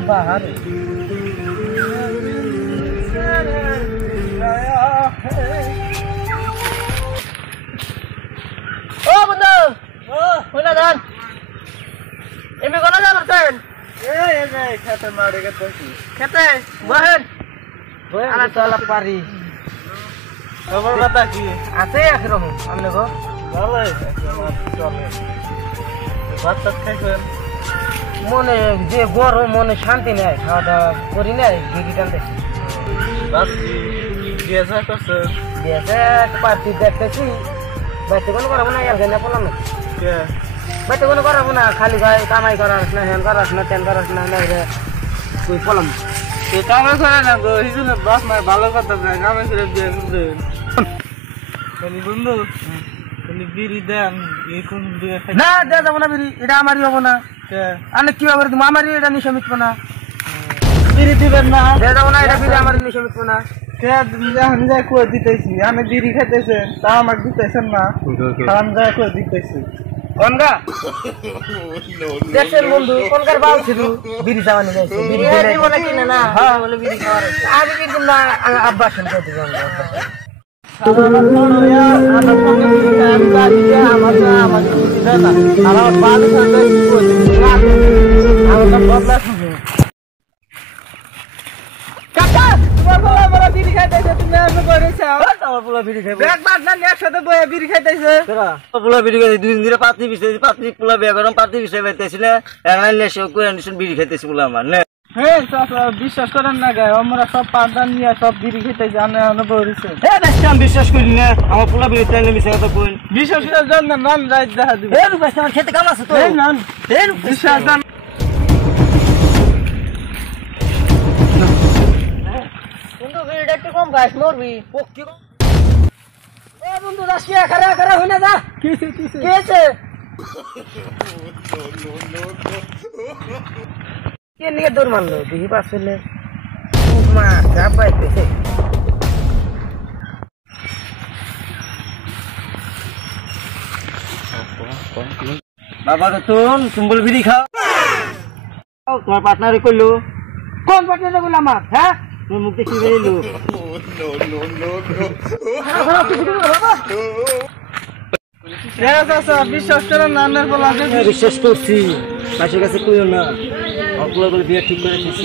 বাহার ও বন্ধু কইলা যান এমনি কোন যাচ্ছেন খেতে মারে গেছে খেতে বহেন আলা চলা পারি খবর কথা কি আছে একরকম আমনে গো ভালো চলে ভাত টাত খাইছেন মনে যে গরম মনে শান্তি নেই খাওয়া দাওয়া করি নাই বিড়ি টানতে ভাত দিয়েছে করছে দিয়েছে পার্টি দেখতেছি বাইতে কোনো করাবো না আর গাইনা পড়লাম না কে বাইতে কোনো করাবো না খালি ভাই কামাই করাস না হ্যান করাস না তেন করাস না না রে তুই পড়লাম তো কামাই করে না গো হিজুল বাস মার ভালো কথা না কামাই করে দিয়ে করতে খালি বন্ধু খালি বিড়ি দেন এই কোন দিয়ে খাই না দেওয়া যাবো না বিড়ি এটা আমারই হবো না কে আমি কি ব্যাপারে তুমি আমারই এটা নিশা মিটবো না বিড়ি দিবেন না দেওয়া যাবো না এটা বিড়ি আমারই নিশা মিটবো না কে আমি যা করে দিতেছি আমি বিড়ি খাইতেছেন তা আমাকে দিতেছেন না আমি যা করে দিতেছি কোনগা দেশের বন্ধু কোনকার বাল ছিল বিড়ি চাওয়ানি যাইছে বিড়ি বলে কিনে না হ্যাঁ বলে বিড়ি খাওয়ার আমি কিন্তু না আব্বা শুনতে দিব বিশ্বাস করেন না গায়ে আমরা সব পাঠদান নিয়ে সব বিড়ি খেতে জানে বিশ্বাস করি না আমার পোলা বিড়ি চাইলে মিশে কথা কই বিশ্বাস করার জন্য নাম রাইট দেখা দিবে আমার খেতে কাম আছে তো বিশ্বাস জান বন্ধু বিড়িটা একটু কম খাস মরবি ও বন্ধু রাশিয়া খারা খারা হই না যা কেছে কে নিয়ে দৌড় মারলো দেখি পাশে মা চাপ পাইতেছে বাবা তুমি বল বিড়ি খাও তোমার পার্টনারে কইলো কোন পার্টনারে কইলো আমার হ্যাঁ তোর মুখ দেখি বেরিলো বিশ্বাস করেন না বিশ্বাস করছি পাশের কাছে কইও না অকুলা করে বিয়ে ঠিক করে দিচ্ছি